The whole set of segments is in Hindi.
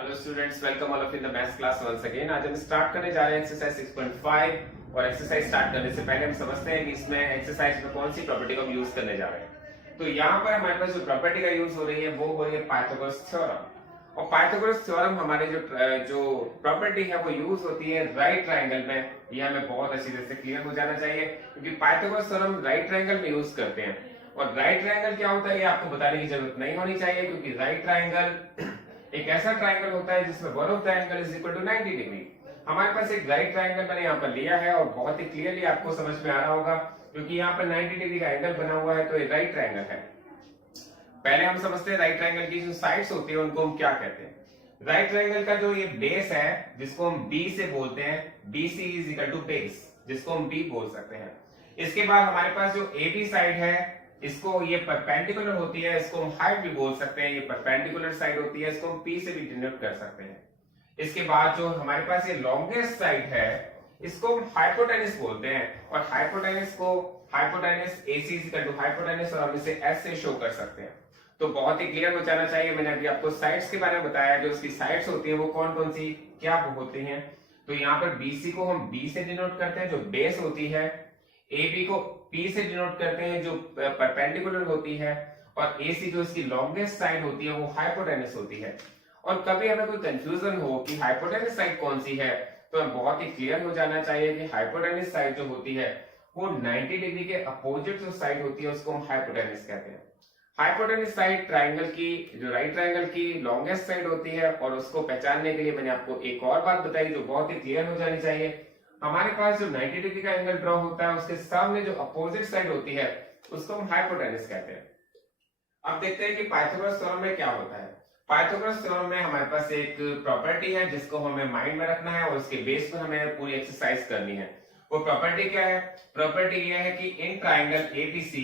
Hello students, welcome all of in the maths class once again. आज हम स्टार्ट करने जा रहे हैं एक्सरसाइज 6.5 और एक्सरसाइज स्टार्ट करने से पहले हम समझते हैं कि इसमें एक्सरसाइज में कौन सी प्रॉपर्टी को हम यूज करने जा रहे हैं। तो यहाँ पर हमारे पास जो प्रॉपर्टी का यूज हो रही है वो हो रही है पाइथागोरस थ्योरम। और पाइथागोरस थ्योरम हमारे जो प्रॉपर्टी है वो यूज होती है राइट ट्राइंगल में। ये हमें बहुत अच्छी तरह से क्लियर हो जाना चाहिए क्योंकि पाइथागोरस थ्योरम राइट ट्राइंगल में यूज करते हैं। और राइट ट्राइंगल क्या होता है ये आपको बताने की जरूरत नहीं होनी चाहिए क्योंकि राइट ट्राइंगल एक ऐसा ट्राइंगल होता है जिसमें one of the angle is equal to 90 degree. हमारे पास एक राइट ट्राइंगल मैंने यहाँ पर लिया है और बहुत ही क्लियरली आपको समझ में आ रहा होगा क्योंकि यहाँ पर 90 डिग्री का एंगल बना हुआ है तो ये राइट ट्राइंगल है। पहले हम समझते हैं राइट ट्राइंगल की जो साइड्स होती है उनको हम क्या कहते हैं। राइट ट्राइंगल का जो ये बेस है जिसको हम बी से बोलते हैं, BC is equal to base, जिसको हम बी बोल सकते हैं। इसके बाद हमारे पास जो AB साइड है इसको ये परपेंडिकुलर होती है, इसको हम हाइट भी बोल सकते हैं। ये परपेंडिकुलर साइड होती है, इसको हम P से भी डिनोट कर सकते हैं। इसके बाद जो हमारे पास ये लॉन्गेस्ट साइड है इसको हम हाइपोटेनस बोलते हैं और हाइपोटेनस को hypotenuse AC is equal to hypotenuse और हम इसे S से शो कर सकते हैं। तो बहुत ही क्लियर हो जाना चाहिए। मैंने अभी आपको साइड्स के बारे में बताया, जो उसकी साइड्स होती है वो कौन कौन सी क्या होती हैं। तो यहाँ पर BC को हम B से डिनोट करते हैं जो बेस होती है, AB को P से डिनोट करते हैं जो परपेंडिकुलर होती है, और AC जो इसकी लॉन्गेस्ट साइड होती है वो हाइपोटेनस होती है। और कभी हमें कोई कंफ्यूजन हो कि हाइपोटेनस साइड कौन सी है तो हमें बहुत ही क्लियर हो जाना चाहिए कि हाइपोटेनस साइड जो होती है वो 90 डिग्री के अपोजिट जो साइड होती है उसको हम हाइपोटेनस कहते हैं। हाइपोटेनस साइड ट्राइंगल की जो राइट ट्राइंगल की लॉन्गेस्ट साइड होती है और उसको पहचानने के लिए मैंने आपको एक और बात बताई जो बहुत ही क्लियर हो जानी चाहिए। हमारे पास जो 90 डिग्री का एंगल ड्रॉ होता है उसके सामने जो अपोजिट साइड होती है उसको हम हाइपोटेनस कहते हैं। अब देखते हैं कि पाइथागोरस थ्योरम में क्या होता है। पाइथागोरस थ्योरम में हमारे पास एक प्रॉपर्टी है जिसको हमें माइंड में रखना है और उसके बेस पर हमें पूरी एक्सरसाइज करनी है। वो प्रॉपर्टी क्या है? प्रॉपर्टी ये है कि इन ट्राइंगल ABC,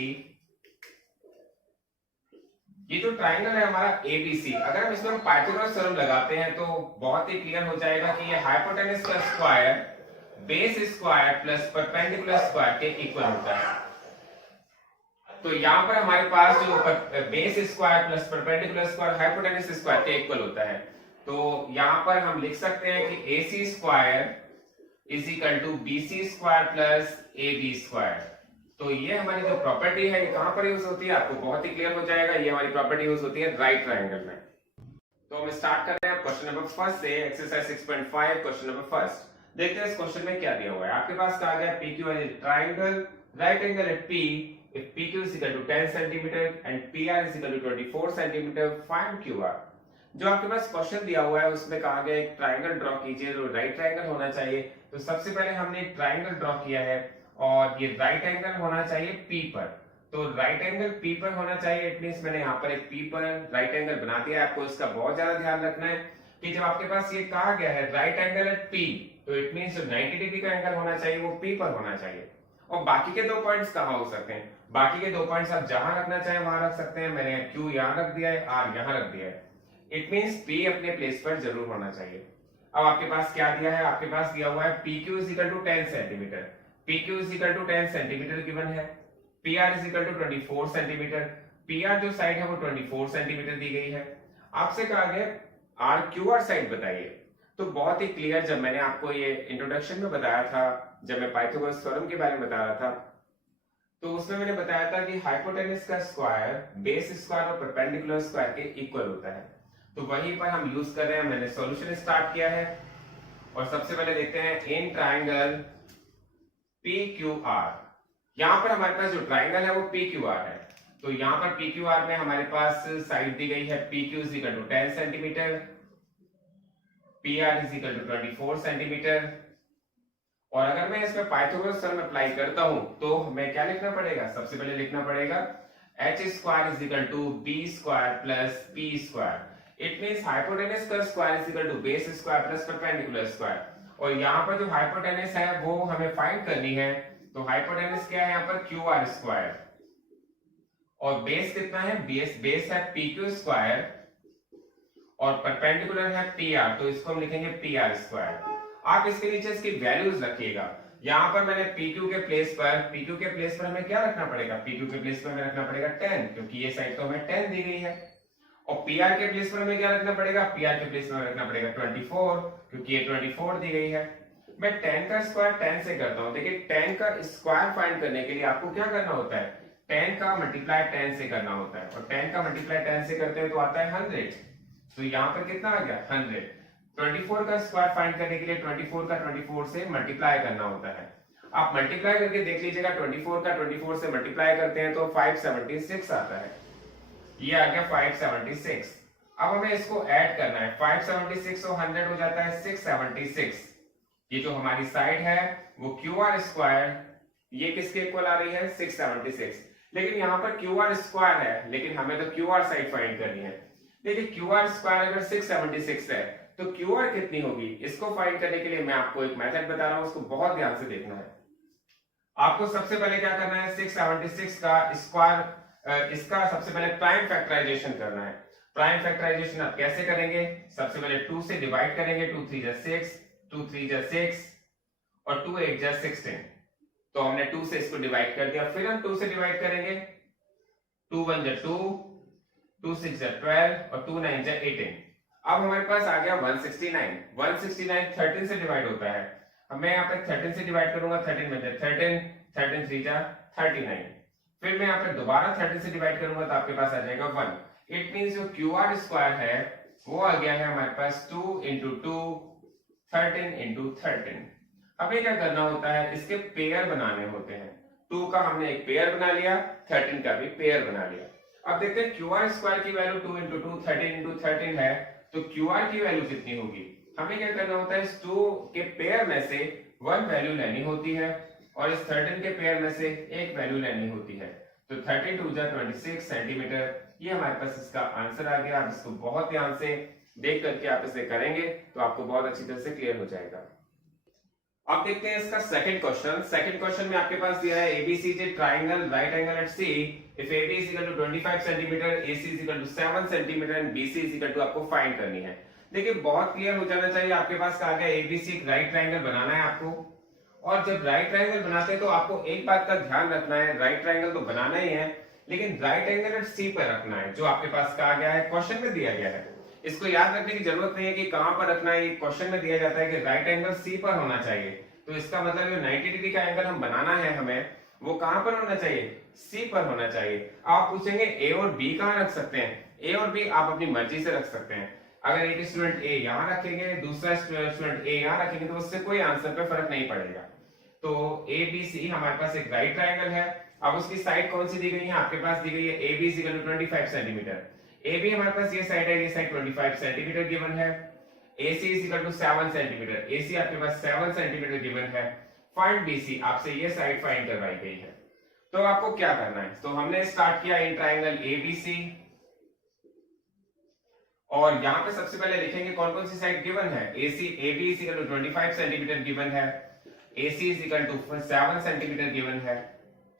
ये जो ट्राइंगल है हमारा ABC, अगर हम इसमें पाइथागोरस थ्योरम लगाते हैं तो बहुत ही क्लियर हो जाएगा कि ये हाइपोटेनस का square base square plus perpendicular square के इक्वल होता है। तो यहाँ पर हमारे पास जो base square plus perpendicular square hypotenuse square के इक्वल होता है। तो यहाँ पर हम लिख सकते हैं कि AC square is equal to BC square plus AB square. तो ये हमारी जो प्रॉपर्टी है ये कहां पर यूज होती है आपको बहुत ही क्लियर हो जाएगा। ये हमारी प्रॉपर्टी यूज होती है राइट ट्राइंगल में। तो हम स्टार्ट करते हैं क्वेश्चन नंबर फर्स्ट से, एक्सरसाइज 6.5 क्वेश्चन नंबर फर्स्ट। देखते हैं इस क्वेश्चन में क्या दिया हुआ है। आपके पास कहा गया PQ is a triangle, right angle at P if PQ is equal to 10 cm and PR is equal to 24 cm, find QR। जो आपके पास क्वेश्चन दिया हुआ है उसमें कहा गया एक ट्राइंगल ड्रॉ कीजिए जो राइट ट्राइंगल होना चाहिए। तो सबसे पहले हमने एक ट्राइंगल ड्रॉ किया है और ये राइट एंगल होना चाहिए P पर। तो राइट एंगल P पर होना चाहिए, इट मींस मैंने यहाँ पर एक P पर राइट एंगल बना दिया है। आपको इसका बहुत ज्यादा ध्यान रखना है कि जब आपके पास ये कहा गया है राइट एंगल एट P तो इट मींस जो 90 डिग्री का एंगल होना चाहिए वो P पर होना चाहिए। और बाकी के दो पॉइंट्स कहाँ हो सकते हैं? बाकी के दो पॉइंट्स आप जहां रखना चाहें वहां रख सकते हैं। मैंने Q यहाँ रख दिया है, R यहाँ रख दिया है। इट मींस P अपने प्लेस पर जरूर होना चाहिए। अब आपके पास क्या दिया है? आपके पास दिया हुआ है PQ is equal to 10 centimetre. PQ is equal to 10 centimetre given है। PR is equal to 24 centimetre. PR जो साइड है वो 24 सेंटीमीटर दी गई है। आपसे कहा गया RQR साइड बताइए। तो बहुत ही क्लियर, जब मैंने आपको ये इंट्रोडक्शन में बताया था, जब मैं पाइथागोरस थ्योरम के बारे में बता रहा था तो उसमें मैंने बताया था कि हाइपोटेनस का स्क्वायर बेस स्क्वायर और परपेंडिकुलर स्क्वायर के इक्वल होता है। तो वहीं पर हम यूज कर रहे हैं। मैंने सॉल्यूशन स्टार्ट किया है और सबसे पहले देखते हैं इन ट्राइंगल PQR। यहाँ पर हमारे पास जो ट्राइंगल है वो PQR है। तो यहाँ पर PQR में हमारे पास साइड दी गई है PQ is equal to 10 centimetre, PR is equal to 24 centimetre. और अगर मैं इसमें पाइथागोरस थ्योरम अप्लाई करता हूं तो हमें क्या लिखना पड़ेगा? सबसे पहले लिखना पड़ेगा H square is equal to B square plus P square. It means hypotenuse का square is equal to base square plus perpendicular square. और यहाँ पर जो हाइपोटेनस है वो हमें फाइंड करनी है। तो हाइपोटेनस क्या है यहाँ पर? QR square. और बेस कितना है? बेस है PQ स्क्वायर और परपेंडिकुलर है PR, तो इसको हम लिखेंगे PR स्क्वायर। आप इसके नीचे इसकी वैल्यूज रखिएगा। यहाँ पर मैंने PQ के प्लेस पर हमें क्या रखना पड़ेगा? PQ के प्लेस पर हमें रखना पड़ेगा 10, क्योंकि ये साइड तो हमें 10 दी गई है। और पीआर के प्लेस पर हमें क्या रखना पड़ेगा, पीआर के प्लेस पर रखना पड़ेगा 24, क्योंकि ये 24 दी गई है। मैं 10 का स्क्वायर 10 से करता हूं। देखिए 10 का स्क्वायर फाइंड करने के लिए आपको क्या करना होता है, 10 का मल्टीप्लाई 10 से करना होता है, और 10 का मल्टीप्लाई 10 से करते हैं तो आता है 100। तो यहाँ पर कितना आ गया 100। 24 का स्क्वायर फाइंड करने के लिए 24 का 24 से मल्टीप्लाई करना होता है। आप मल्टीप्लाई करके देख लीजिएगा, 24 का 24 से मल्टीप्लाई करते हैं तो 576 आता है। ये आ गया 576। अब हमें इसको ऐड करना है, 576 और 100 हो जाता है 676। ये जो हमारी साइड है वो क्यू आर स्क्वायर, ये किसके इक्वल आ रही है 676। लेकिन यहाँ पर क्यू आर स्क्वायर है, लेकिन हमें तो क्यू आर साइड फाइंड करनी है। देखिए क्यू आर स्क्वायर अगर 676 है तो क्यू आर कितनी होगी, इसको फाइंड करने के लिए मैं आपको एक मेथड बता रहा हूं, उसको बहुत ध्यान से देखना है। आपको सबसे पहले क्या करना है, 676 का स्क्वायर, इसका सबसे पहले प्राइम फैक्टराइजेशन करना है। प्राइम फैक्टराइजेशन आप कैसे करेंगे, सबसे पहले 2 से डिवाइड करेंगे, 2 3 6, 2 3 6 और 2 8 16। तो हमने 2 से इसको डिवाइड कर दिया, फिर हम 2 से डिवाइड करेंगे, 2 1 2, 2 6 12 और 2 9 18। अब हमारे पास आ गया 169। 169 13 से डिवाइड होता है। अब मैं यहाँ पे 13 से डिवाइड करूंगा, 13 में 13, 13 3 39। फिर मैं यहाँ पे दोबारा 13 से डिवाइड करूंगा तो आपके पास आ जाएगा 1। इट मींस जो क्यू आर स्क्वायर है वो आ गया है हमारे पास 2 इंटू 2, 13 इंटू 13। हमें क्या करना होता है, इसके पेयर बनाने होते हैं। 2 का हमने एक पेयर बना लिया, 13 का भी पेयर बना लिया। अब देखते हैं क्यू आर स्क्वायर की वैल्यू 2 इंटू 2, 13 इंटू 13 है, तो क्यू आर की वैल्यू कितनी होगी। हमें क्या करना होता है, इस 2 के पेयर में से 1 वैल्यू लेनी होती है और इस 13 के पेयर में से एक वैल्यू लेनी होती है। तो 32 26 सेंटीमीटर, ये हमारे पास इसका आंसर आ गया। आप इसको बहुत ध्यान से देख करके आप इसे करेंगे तो आपको बहुत अच्छी तरह से क्लियर हो जाएगा। अब देखते हैं इसका सेकंड क्वेश्चन। सेकंड क्वेश्चन में आपके पास दिया है ABCD triangle right angle at C if AB is equal to 25 centimetre, AC is equal to 7 centimetre and BC is equal to आपको फाइंड करनी है। देखिए बहुत क्लियर हो जाना चाहिए, आपके पास कहा गया ABC एक राइट ट्रायंगल बनाना है आपको। और जब राइट ट्रायंगल बनाते हैं तो आपको एक बात का ध्यान रखना है, राइट ट्रायंगल तो बनाना ही है लेकिन राइट एंगल एट C पर रखना है, जो आपके पास कहा गया है, क्वेश्चन में दिया गया है। इसको याद रखने की जरूरत नहीं है कि कहां पर रखना है, क्वेश्चन में दिया जाता है कि राइट एंगल C पर होना चाहिए। तो इसका मतलब जो 90 डिग्री का एंगल हम बनाना है हमें, वो कहां पर होना चाहिए, C पर होना चाहिए। आप पूछेंगे A और B कहां रख सकते हैं, A और B आप अपनी मर्जी से रख सकते हैं। अगर एक स्टूडेंट A यहां रखेंगे, दूसरा स्टूडेंट A यहां रखेंगे तो उससे कोई आंसर पे फर्क नहीं पड़ेगा। तो ABC हमारे पास एक राइट ट्रायंगल है। अब उसकी साइड कौन सी दी गई है, आपके पास दी गई है AB = 25 सेंटीमीटर। AB हमारे पास ये साइड है, ये साइड 25 सेंटीमीटर गिवन है। AC = 7 सेंटीमीटर, AC आपके पास 7 सेंटीमीटर गिवन है। फाइंड BC, आपसे ये साइड फाइंड करवाई गई है। तो आपको क्या करना है, तो हमने स्टार्ट किया इन ट्रायंगल ABC और यहां पे सबसे पहले लिखेंगे कौन कौन सी साइड गिवन है। AB = 25 सेंटीमीटर गिवन है, AC = 7 सेंटीमीटर गिवन है।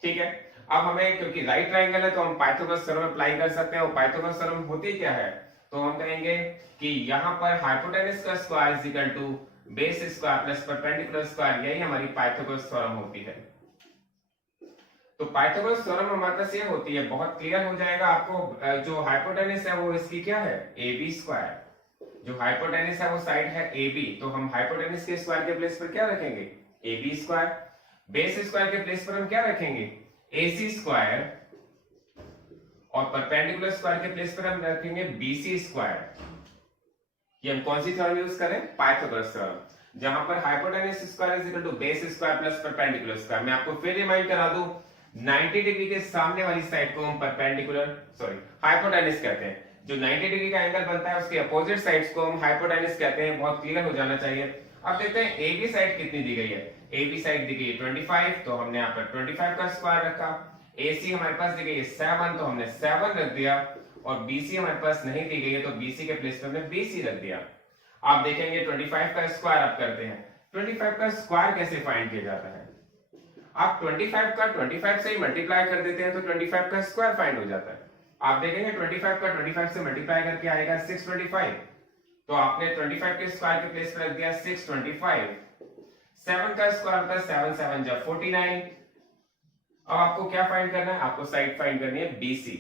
ठीक है, अब हमें क्योंकि राइट ट्रायंगल है तो हम पाइथागोरस थ्योरम अप्लाई कर सकते हैं। और पाइथागोरस थ्योरम होती क्या है, तो हम कहेंगे कि यहाँ पर हाइपोटेनस का square = base square plus perpendicular square, यही हमारी पाइथागोरस थ्योरम होती है। तो पाइथागोरस थ्योरम हमारे पास ये होती है, बहुत क्लियर हो जाएगा आपको। जो हाइपोटेनस है वो इसकी क्या है, AB स्क्वायर। जो हाइपोटेनस है वो साइड है AB, तो हम हाइपोटेनस के स्क्वायर के प्लेस पर क्या रखेंगे, AB स्क्वायर। बेस स्क्वायर के प्लेस पर हम क्या रखेंगे, AC स्क्वायर। और परपेंडिकुलर स्क्वायर के प्लेस पर हम रखेंगे BC स्क्वायर। ये हम कौन सी थ्योरम यूज करें, पाइथागोरस थ्योरम, जहां पर hypotenuse square = base square plus perpendicular square. मैं आपको फिर रिमाइंड करा दूं, 90 डिग्री के सामने वाली साइड को हम हाइपोटेनस कहते हैं। जो 90 डिग्री का एंगल बनता है उसके अपोजिट साइड्स को हम हाइपोटेनस कहते हैं। बहुत क्लियर हो जाना चाहिए। अब देखते हैं AB साइड कितनी दी गई है। AB साइड दी गई है 25, तो हमने यहाँ पर 25 का स्क्वायर रखा। AC हमारे पास दी गई है 7, तो हमने 7 रख दिया। और BC हमारे पास नहीं दी गई है तो BC के प्लेस पर हमने BC रख दिया। आप देखेंगे 25 का स्क्वायर आप करते हैं, 25 का स्क्वायर कैसे फाइंड किया जाता है, आप 25 का 25 से ही मल्टीप्लाई कर देते हैं तो 25 का स्क्वायर फाइंड हो जाता है। आप देखेंगे 25 का 25 से मल्टीप्लाई करके आएगा 625, तो आपने 25 के स्क्वायर के प्लेस पर रख दिया 625। 7 का स्क्वायर होता है 7 7 49। अब आपको क्या फाइंड करना है, आपको साइड फाइंड करनी है BC।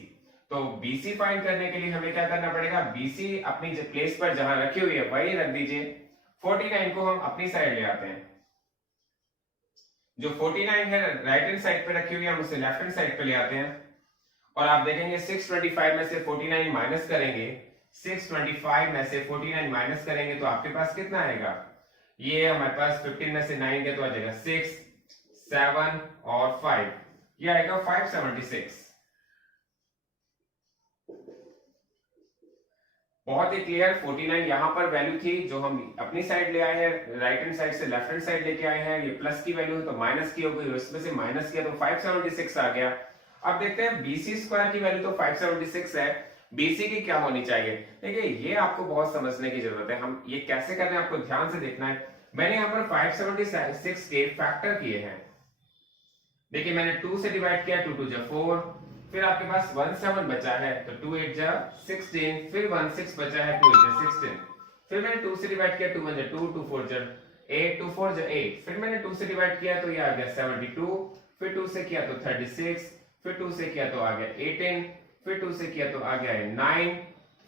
तो BC फाइंड करने के लिए हमें क्या करना पड़ेगा, BC अपनी प्लेस पर जहां रखी हुई है वही रख दीजिए। 49 को हम अपनी साइड ले आते हैं, जो 49 है राइट हैंड साइड पे रखी हुई है हम उसे लेफ्ट हैंड साइड पे ले आते हैं, और आप देखेंगे 625 में से 49 माइनस करेंगे, 625 में से 49 माइनस करेंगे तो आपके पास कितना आएगा, ये हमारे पास 15 में से 9 के तो आ जाएगा 6, 7 और 5, ये आएगा 576। बहुत ही क्लियर, 49 यहां पर वैल्यू थी जो हम अपनी साइड ले आए हैं, राइट हैंड साइड से लेफ्ट हैंड साइड लेके आए हैं, ये प्लस की वैल्यू है तो माइनस की हो गई, उसमें से माइनस किया तो 576 आ गया। अब देखते हैं BC स्क्वायर की वैल्यू तो 576 है, BC की क्या होनी चाहिए। देखिए ये आपको बहुत समझने की जरूरत है, हम ये कैसे कर रहे हैं आपको ध्यान से देखना है। मैंने यहाँ पर 576 के फैक्टर किए हैं, देखिए मैंने 2 से डिवाइड किया, 2 2 जा 4, फिर आपके पास 17 बचा है तो 2 8 जा 16, फिर 16 बचा है 2 8 जा 16, फिर मैंने 2 से डिवाइड किया, 2 1 जा 2, 2 4 जा 8, 2 4 जा 8, फिर मैंने 2 से डिवाइड किया तो ये आ गया 72, फिर 2 से किया तो 36, फिर 2 से किया तो आ गया 18, फिर 2 से किया तो आ गया है 9,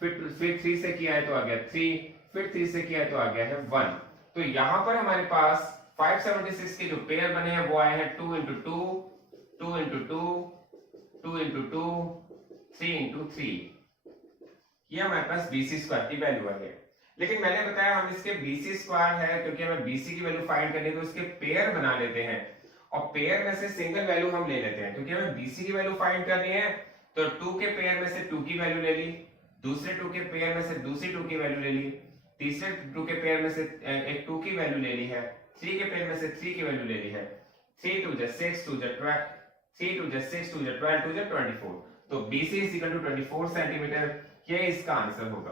फिर 3 से किया है तो आ गया 3, फिर 3 से किया है तो आ गया है 1। तो यहां पर हमारे पास 576 के जो पेयर बने हैं वो आए हैं 2 into 2, 2 into 2, 2 into 2, 3 into 3, ये हमारे पास BC स्क्वायर की वैल्यू आ गई। लेकिन मैंने बताया हम इसके BC स्क्वायर है क्योंकि हमें BC की वैल्यू फाइंड करनी है तो उसके पेयर बना लेते हैं, और पेयर में से सिंगल वैल्यू हम ले लेते हैं, क्योंकि हमें BC की वैल्यू फाइंड करनी है तो 2 के पेयर में से 2 की वैल्यू ले ली, दूसरे 2 के पेयर में से दूसरी 2 की वैल्यू ले ली, तीसरे 2 के पेयर में से एक 2 की वैल्यू ले ली है, 3 के पेयर में से 3 की वैल्यू ले ली है, 3 2 जा 6, 2 जा 12, 3 2 जा 6, 2 जा 12, 2 जा 24, तो BC is equal to 24 centimetre, ये इसका आंसर होगा।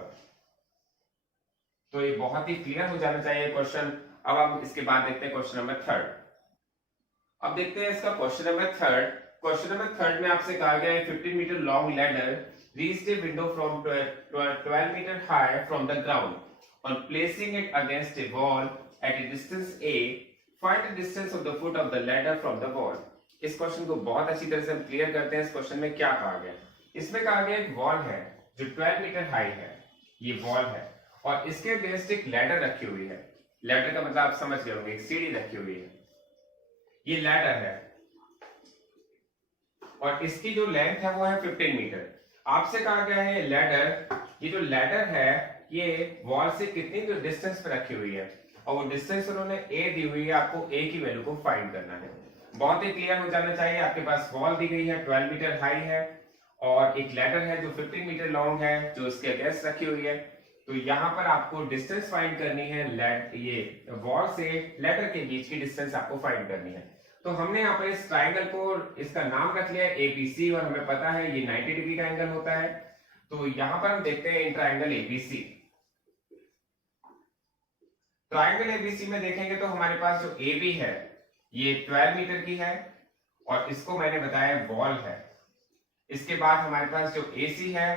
तो ये बहुत ही क्लियर हो जाना चाहिए क्वेश्चन। अब हम इसके बाद देखते हैं क्वेश्चन नंबर 3। अब देखते हैं इसका क्वेश्चन नंबर 3। क्वेश्चन नंबर 3 में आपसे कहा गया है 15 metre long ladder reached a window from 12 meter high from the ground. On placing it against a wall at a distance A, find the distance of the foot of the ladder from the wall. इस क्वेश्चन को बहुत अच्छी तरह से हम क्लियर करते हैं। इस क्वेश्चन में क्या कहा गया, इसमें कहा गया एक वॉल है जो 12 मीटर हाई है, ये वॉल है और इसके अगेंस्ट एक लैडर रखी हुई है। लैडर का मतलब आप समझ गए होंगे, एक सीढ़ी रखी हुई है, ये लैडर है और इसकी जो लेंथ है वो है 15 मीटर। आपसे कहा गया है लैडर, ये जो लैडर है ये वॉल से कितनी डिस्टेंस पे रखी हुई है और वो डिस्टेंस उन्होंने a दी हुई है, आपको a की वैल्यू को फाइंड करना है। बहुत ही क्लियर हो जाना चाहिए। आपके पास वॉल दी गई है 12 मीटर हाई है और एक लैडर है जो 15 मीटर लॉन्ग है जो इसके अगेंस्ट रखी हुई है। तो यहाँ पर आपको डिस्टेंस फाइंड करनी है, ये वॉल से लैडर के बीच की डिस्टेंस आपको फाइंड करनी है। तो हमने यहाँ पर इस ट्राइंगल को इसका नाम रख लिया है एबीसी और हमें पता है ये 90 डिग्री का एंगल होता है। तो यहाँ पर हम देखते हैं in triangle ABC. Triangle ABC में देखेंगे तो हमारे पास जो AB है ये 12 मीटर की है और इसको मैंने बताया वॉल है। इसके बाद हमारे पास जो AC है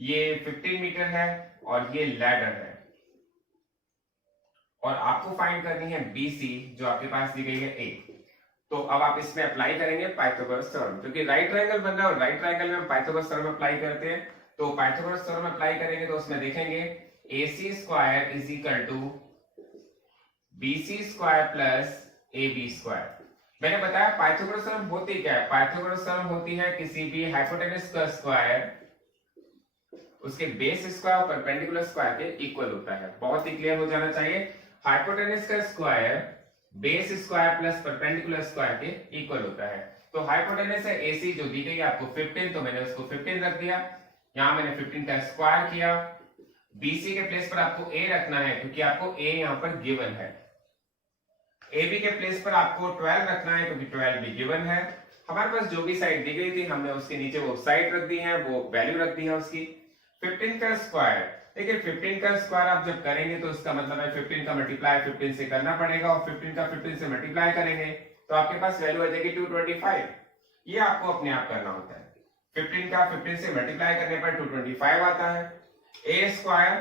ये 15 मीटर है और ये लैडर है और आपको फाइंड करनी है BC जो आपके पास दी गई है A। तो अब आप इसमें अप्लाई करेंगे पाइथागोरस थ्योरम, क्योंकि राइट ट्रायंगल बन रहा है और राइट ट्रायंगल में हम पाइथागोरस थ्योरम अप्लाई करते हैं। तो पाइथागोरस थ्योरम अप्लाई करेंगे तो उसमें देखेंगे AC square is equal to BC square plus AB square. मैंने बताया पाइथागोरस थ्योरम होती क्या है, पाइथागोरस थ्योरम होती है किसी भी हाइपोटेनस का स्क्वायर उसके बेस स्क्वायर और परपेंडिकुलर स्क्वायर के इक्वल होता है। बहुत ही क्लियर हो जाना चाहिए। हाइपोटेनस का square base square plus perpendicular square के इक्वल होता है। तो हाइपोटेनस है AC जो दी गई आपको 15, तो मैंने उसको 15 रख दिया, यहां मैंने 15 का स्क्वायर किया। BC के प्लेस पर आपको A रखना है क्योंकि आपको A यहां पर गिवन है। AB के प्लेस पर आपको 12 रखना है क्योंकि 12 भी गिवन है। हमारे पास जो भी साइड दी गई थी हमने उसके नीचे वो साइड रख दी है, वो वैल्यू रख दी है उसकी। 15 का स्क्वायर, देखिए 15 का स्क्वायर आप जब करेंगे तो इसका मतलब है 15 का मल्टीप्लाई 15 से करना पड़ेगा और 15 का 15 से मल्टीप्लाई करेंगे तो आपके पास वैल्यू आ जाएगी 225। ये आपको अपने आप करना होता है। 15 का 15 से मल्टीप्लाई करने पर 225 आता है। A स्क्वायर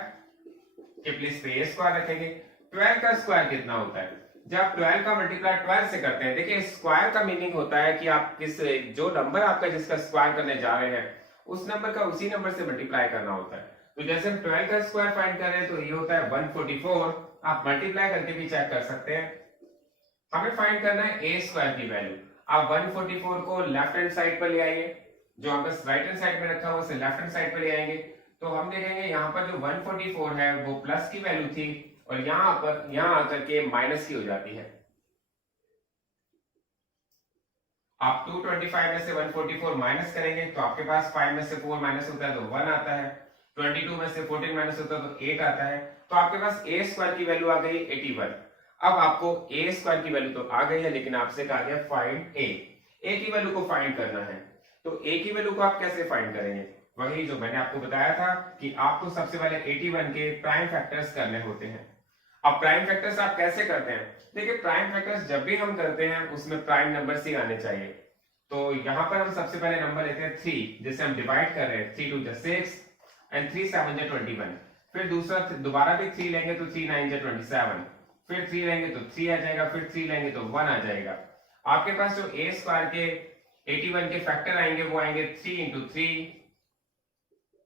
के प्लेस पे A स्क्वायर रखेंगे। 12 का स्क्वायर कितना होता है, जब 12 का मल्टीप्लाई 12 से करते हैं, देखिए स्क्वायर का मीनिंग होता है कि आप किस जो नंबर आपका जिसका स्क्वायर करने जा रहे हैं उस नंबर का उसी नंबर से मल्टीप्लाई करना होता है। तो जैसे हम 12 का स्क्वायर फाइंड कर रहे हैं तो ये होता है 144, आप मल्टीप्लाई करके भी चेक कर सकते हैं। हमें फाइंड करना है ए स्क्वायर की वैल्यू। आप 144 को लेफ्ट हैंड साइड पर ले आइए, जो आपका राइट हैंड साइड में रखा हुआ उसे लेफ्ट हैंड साइड पर ले आएंगे, तो हम देखेंगे यहाँ पर जो 144 है वो प्लस की वैल्यू थी और यहाँ आकर के माइनस की हो जाती है। आप 225 में से 144 माइनस करेंगे तो आपके पास 5 में से 4 माइनस होता है तो 1 आता है, 22 में से 14 माइनस होता है तो 8 आता है, तो आपके पास ए स्क्वायर की वैल्यू आ गई 81। अब आपको ए स्क्वायर की वैल्यू तो आ गई है, लेकिन आपसे कहा गया फाइंड ए की वैल्यू को फाइंड करना है। तो ए की वैल्यू को आप कैसे फाइंड करेंगे? वही जो मैंने आपको बताया था कि आपको सबसे पहले 81 के प्राइम फैक्टर्स करने होते हैं। अब प्राइम फैक्टर्स आप कैसे करते हैं? देखिए, प्राइम फैक्टर्स जब भी हम करते हैं उसमें प्राइम नंबर्स ही आने चाहिए। तो यहाँ पर हम सबसे पहले नंबर लेते हैं 3, जिसे हम डिवाइड कर रहे हैं, 3 2 6 एंड 3 7 21। फिर दूसरा दोबारा भी 3 लेंगे तो 3 9 27, फिर 3 लेंगे तो 3 आ जाएगा, फिर 3 लेंगे तो 1 आ जाएगा। आपके पास जो ए स्क्वायर के 81 के फैक्टर आएंगे वो आएंगे 3 इंटू 3,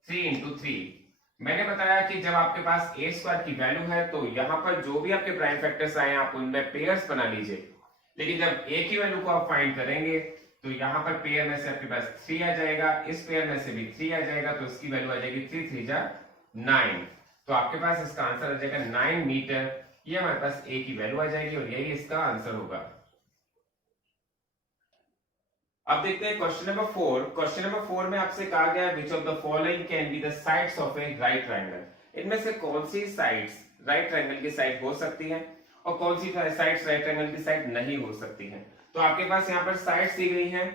3 इंटू 3। मैंने बताया कि जब आपके पास ए स्क्वायर की वैल्यू है तो यहाँ पर जो भी आपके प्राइम फैक्टर्स आए आप उनमें पेयर्स बना लीजिए, लेकिन जब ए की वैल्यू को आप फाइंड करेंगे तो यहाँ पर पेयर में से आपके पास 3 आ जाएगा, इस पेयर में से भी 3 आ जाएगा, तो इसकी वैल्यू आ जाएगी 3 3 जा 9। तो आपके पास इसका आंसर आ जाएगा 9 मीटर। ये हमारे पास ए की वैल्यू आ जाएगी और यही इसका आंसर होगा। अब देखते हैं क्वेश्चन नंबर 4। क्वेश्चन नंबर 4 में आपसे कहा गया है which of the following can be the sides of A right triangle. इनमें से कौन सी साइड्स राइट ट्रायंगल की साइड हो सकती है और कौन सी साइड्स राइट ट्रायंगल की साइड नहीं हो सकती है। तो आपके पास यहाँ पर साइड्स दी गई हैं,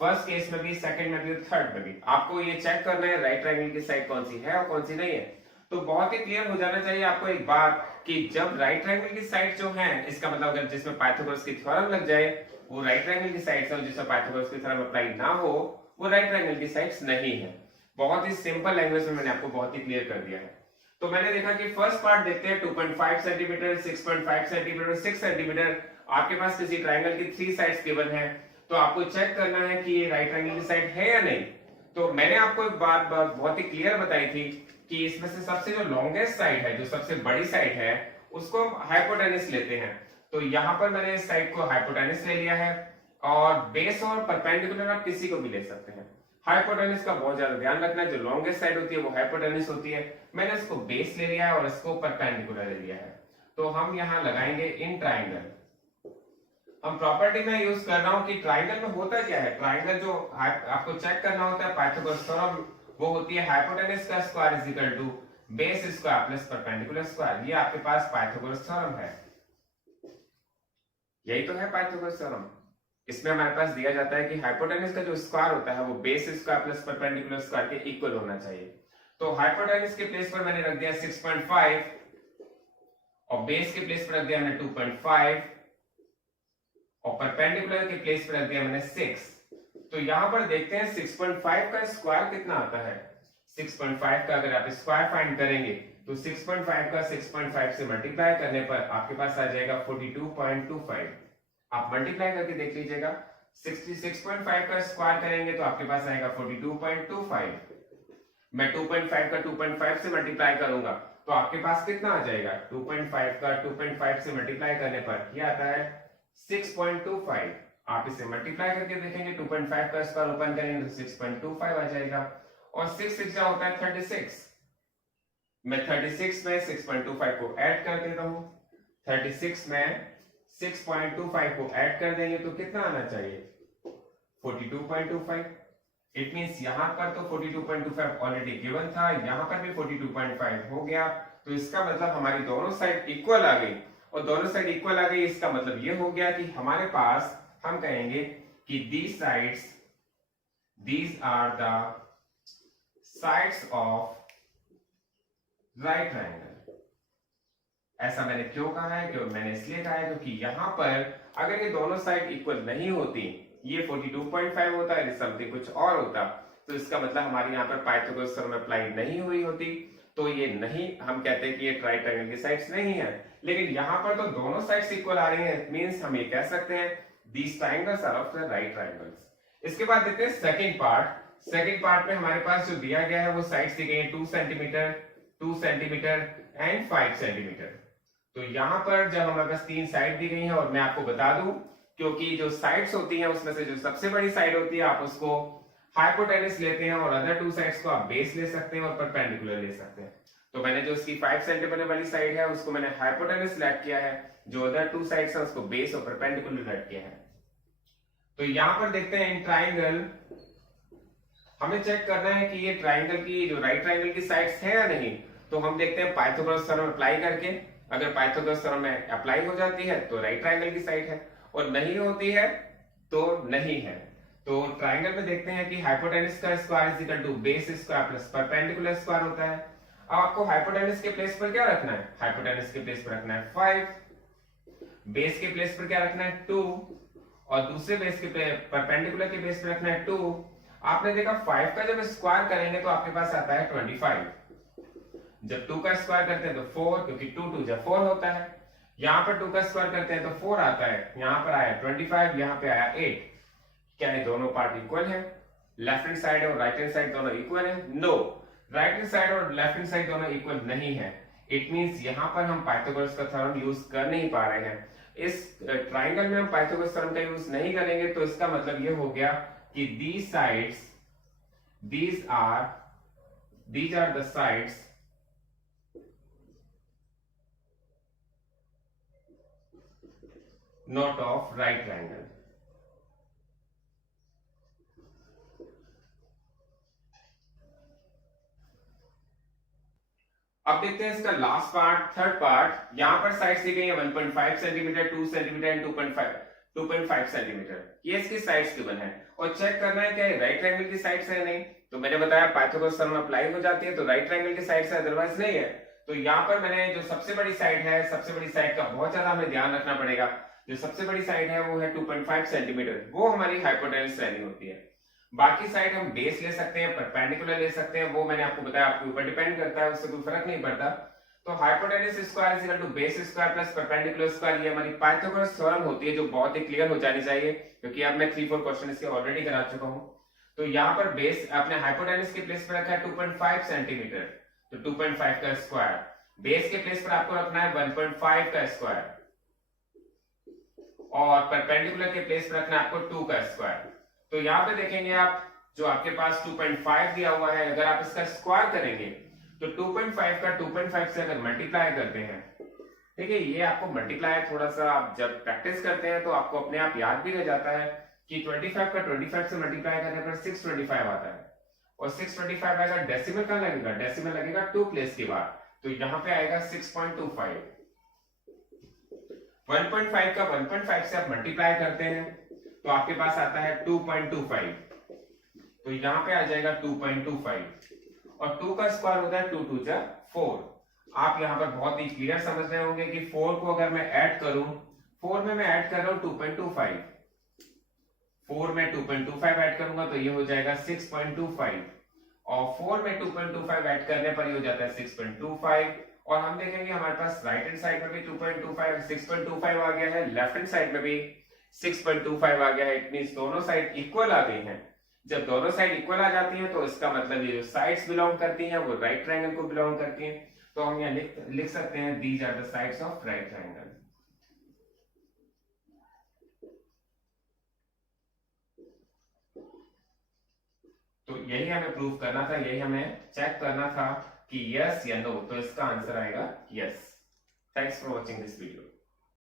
फर्स्ट केस में भी, सेकंड में भी और थर्ड में भी। आपको ये चेक करना है राइट ट्रायंगल की साइड कौन सी है और कौन सी नहीं है। तो बहुत ही क्लियर हो जाना चाहिए आपको एक बात कि जब राइट ट्रायंगल की साइड जो है, इसका मतलब अगर जिसमें पाइथागोरस की थ्योरम लग जाए वो राइट ट्रायंगल की साइड्स है, जिसमें पाइथागोरस की थ्योरम अप्लाई ना हो वो राइट ट्रायंगल की साइड्स नहीं है। बहुत ही सिंपल लैंग्वेज में मैंने आपको बहुत ही क्लियर कर दिया है। तो मैंने देखा कि फर्स्ट पार्ट देखते हैं 2.5 सेंटीमीटर, 6.5 सेंटीमीटर, 6 सेंटीमीटर। आपके पास किसी ट्रायंगल की 3 साइड्स गिवन है, तो आपको चेक करना है कि ये राइट ट्रायंगल की साइड है या नहीं। तो मैंने आपको एक बात बहुत ही क्लियर बताई थी कि इसमें से सबसे जो लॉन्गेस्ट साइड है, जो सबसे बड़ी साइड है, उसको हम हाइपोटेनस लेते हैं। तो यहाँ पर मैंने इस साइड को हाइपोटेनस ले लिया है और बेस और परपेंडिकुलर आप किसी को भी ले सकते हैं। हाइपोटेनस का बहुत ज्यादा ध्यान रखना है, जो लॉन्गेस्ट साइड होती है वो हाइपोटेनस होती है। मैंने इसको बेस ले लिया है और इसको परपेंडिकुलर ले लिया है। तो हम यहाँ लगाएंगे इन ट्राइंगल। हम प्रॉपर्टी में यूज कर रहा हूं कि ट्राइंगल में होता क्या है। ट्राइंगल जो आपको चेक करना होता है पाइथागोरस थ्योरम, वो होती है हाइपोटेनस का square is equal to base square plus perpendicular square. ये आपके पास पाइथागोरस थ्योरम है, यही तो है पाइथागोरस थ्योरम। इसमें हमारे पास दिया जाता है कि हाइपोटेनस का जो स्क्वायर होता है वो base square plus perpendicular square के इक्वल होना चाहिए। तो हाइपोटेनस के प्लेस पर मैंने रख दिया 6.5 और बेस के प्लेस पर रख दिया मैंने 2.5 और परपेंडिकुलर के प्लेस पर रख दिया मैंने 6। तो यहां पर देखते हैं 6.5 का स्क्वायर कितना आता है। 6.5 का अगर आप स्क्वायर फाइंड करेंगे तो 6.5 का 6.5 से मल्टीप्लाई करने पर आपके पास आ जाएगा 42.25। आप मल्टीप्लाई करके देख लीजिएगा। 66.5 का स्क्वायर करेंगे तो आपके पास आएगा 42.25। मैं 2.5 का 2.5 से मल्टीप्लाई करूंगा तो आपके पास कितना आ जाएगा। 2.5 का 2.5 से मल्टीप्लाई करने पर यह आता है 6.25। आप इसे मल्टीप्लाई करके देखेंगे, 2.5 का स्क्वायर ओपन करेंगे तो 6.25 आ जाएगा और 6 6 होता है 36। मैं 36 में 6.25 को ऐड कर देता हूं। 36 में 6.25 को ऐड कर देंगे तो कितना आना चाहिए 42.25। इट मींस यहां पर तो 42.25 ऑलरेडी गिवन था, यहां पर भी 42.5 हो गया। तो इसका मतलब हमारी दोनों साइड इक्वल आ गई और दोनों साइड इक्वल आ गई, इसका मतलब ये हो गया कि हमारे पास हम कहेंगे कि these are the sides of right triangle। ऐसा मैंने क्यों कहा है, क्यों मैंने इसलिए कहा है क्योंकि यहां पर अगर ये दोनों साइड इक्वल नहीं होती, ये 42.5 होता है, समथिंग कुछ और होता, तो इसका मतलब हमारी यहाँ पर पाइथागोरस थ्योरम अप्लाई नहीं हुई होती। तो ये नहीं, हम कहते हैं कि ये राइट ट्रायंगल की साइड्स नहीं है। लेकिन यहाँ पर तो दोनों साइड्स इक्वल आ रही हैं, इट मींस हम ये कह सकते हैं these triangles are of the right triangles। इसके बाद देखते हैं सेकंड पार्ट सेकंड पार्ट में हमारे पास जो दिया गया है वो साइड्स दी गई है 2 सेंटीमीटर, 2 सेंटीमीटर एंड 5 सेंटीमीटर। तो यहाँ पर जब हमारे पास 3 साइड दी गई है, और मैं आपको बता दूं क्योंकि जो साइड्स होती हैं उसमें से जो सबसे बड़ी साइड होती है आप उसको हाइपोटेनस लेते हैं और अदर 2 साइड्स को आप बेस ले सकते हैं और परपेंडिकुलर ले सकते हैं। तो मैंने जो उसकी 5 सेंटीमीटर वाली साइड है उसको मैंने हाइपोटेनस लेट किया है, जो अदर 2 साइड्स है उसको बेस और परपेंडिकुलर लेट किया है। तो यहां पर देखते हैं इन ट्राइंगल हमें चेक करना है कि ये ट्राइंगल की जो राइट ट्राइंगल की साइड्स है या नहीं। तो हम देखते हैं पाइथागोरस थ्योरम अप्लाई करके, अगर पाइथागोरस थ्योरम में अप्लाई हो जाती है तो राइट ट्राइंगल की साइड है, और नहीं होती है तो नहीं है। तो ट्राइंगल में देखते हैं कि हाइपोटेनस का square is equal to base square plus perpendicular square होता है। अब आपको हाइपोटेनस के प्लेस पर क्या रखना है, हाइपोटेनस के प्लेस पर रखना है 5, बेस के प्लेस पर क्या रखना है 2, और दूसरे बेस के परपेंडिकुलर के बेस पर रखना है 2। आपने देखा 5 का जब स्क्वायर करेंगे तो आपके पास आता है 25, जब 2 का स्क्वायर करते हैं तो 4, क्योंकि 2 2 जब 4 होता है। यहां पर 2 का स्क्वायर करते हैं तो 4 आता है, यहां पर आया 25, यहां पे आया 8। क्या ये दोनों पार्ट इक्वल है, लेफ्ट हैंड साइड और राइट हैंड साइड दोनों इक्वल है? नो, राइट हैंड साइड और लेफ्ट हैंड साइड दोनों इक्वल नहीं है। इट मींस यहां पर हम पाइथागोरस का थ्योरम यूज कर नहीं पा रहे हैं। इस ट्राइंगल में हम पाइथागोरस थ्योरम का यूज नहीं करेंगे, तो इसका मतलब ये हो गया कि these sides, these are the sides not of right triangle। अब देखते हैं इसका लास्ट पार्ट, थर्ड पार्ट। यहां पर साइड्स दी गई है 1.5 सेंटीमीटर, 2 सेंटीमीटर एंड 2.5 सेंटीमीटर। ये इसकी साइड्स गिवन है, और चेक करना है क्या राइट ट्रायंगल की साइड्स है नहीं। तो मैंने बताया पाइथागोरस थ्योरम अप्लाई हो जाती है तो राइट ट्रायंगल की साइड्स है, अदरवाइज नहीं है। तो यहाँ पर मैंने जो सबसे बड़ी साइड है, सबसे बड़ी साइड का बहुत ज्यादा हमें ध्यान रखना पड़ेगा। जो सबसे बड़ी साइड है वो है 2.5 सेंटीमीटर, वो हमारी हाइपोटेनस रहनी होती है। बाकी साइड हम बेस ले सकते हैं, परपेंडिकुलर ले सकते हैं, वो मैंने आपको बताया आपके ऊपर डिपेंड करता है, उससे कोई फर्क नहीं पड़ता। तो hypotenuse square is equal to base square plus perpendicular square, ये हमारी पाइथागोरस थ्योरम होती है, जो बहुत ही क्लियर हो जानी चाहिए, क्योंकि अब मैं 3-4 क्वेश्चन इसके ऑलरेडी करा चुका हूं। तो यहाँ पर बेस अपने हाइपोटेनस के प्लेस पर रखा है 2.5 सेंटीमीटर, तो 2.5 का स्क्वायर। बेस के प्लेस पर आपको रखना है 1.5 का स्क्वायर, और परपेंडिकुलर के प्लेस पर रखना है आपको 2 का स्क्वायर। तो यहाँ पे देखेंगे आप, जो आपके पास 2.5 दिया हुआ है, अगर आप इसका स्क्वायर करेंगे तो 2.5 का 2.5 से अगर मल्टीप्लाई करते हैं, देखिए ये आपको मल्टीप्लाई थोड़ा सा आप जब प्रैक्टिस करते हैं तो आपको अपने आप याद भी रह जाता है कि 25 का 25 से मल्टीप्लाई करने पर 625 आता है, और 625 आएगा डेसिमल का लगेगा, डेसिमल लगेगा 2 प्लेस के बाद, तो यहाँ पे आएगा 6.25। 1.5 का 1.5 से आप मल्टीप्लाई करते हैं तो आपके पास आता है 2.25, तो यहाँ पे आ जाएगा 2.25, और 2 का स्क्वायर होता है 2 2 जा 4। आप यहाँ पर बहुत ही क्लियर समझ रहे होंगे कि 4 को अगर मैं ऐड करूं, 4 में मैं ऐड कर रहा हूं 2.25, 4 में 2.25 ऐड करूंगा तो ये हो जाएगा 6.25, और 4 में 2.25 ऐड करने पर ये हो जाता है 6.25। और हम देखेंगे हमारे पास राइट हैंड साइड में भी 2.25 6.25 आ गया है, लेफ्ट हैंड साइड में भी 6.25 आ गया है। इट मींस दोनों साइड इक्वल आ गई हैं। जब दोनों साइड इक्वल आ जाती हैं तो इसका मतलब ये जो साइड्स बिलोंग करती हैं वो राइट ट्रायंगल को बिलोंग करती हैं। तो हम यहाँ लिख सकते हैं these are the sides of right triangle. तो यही हमें प्रूव करना था, यही हमें चेक करना था कि यस या नो, तो इसका आंसर आएगा yes. Thanks for watching this video.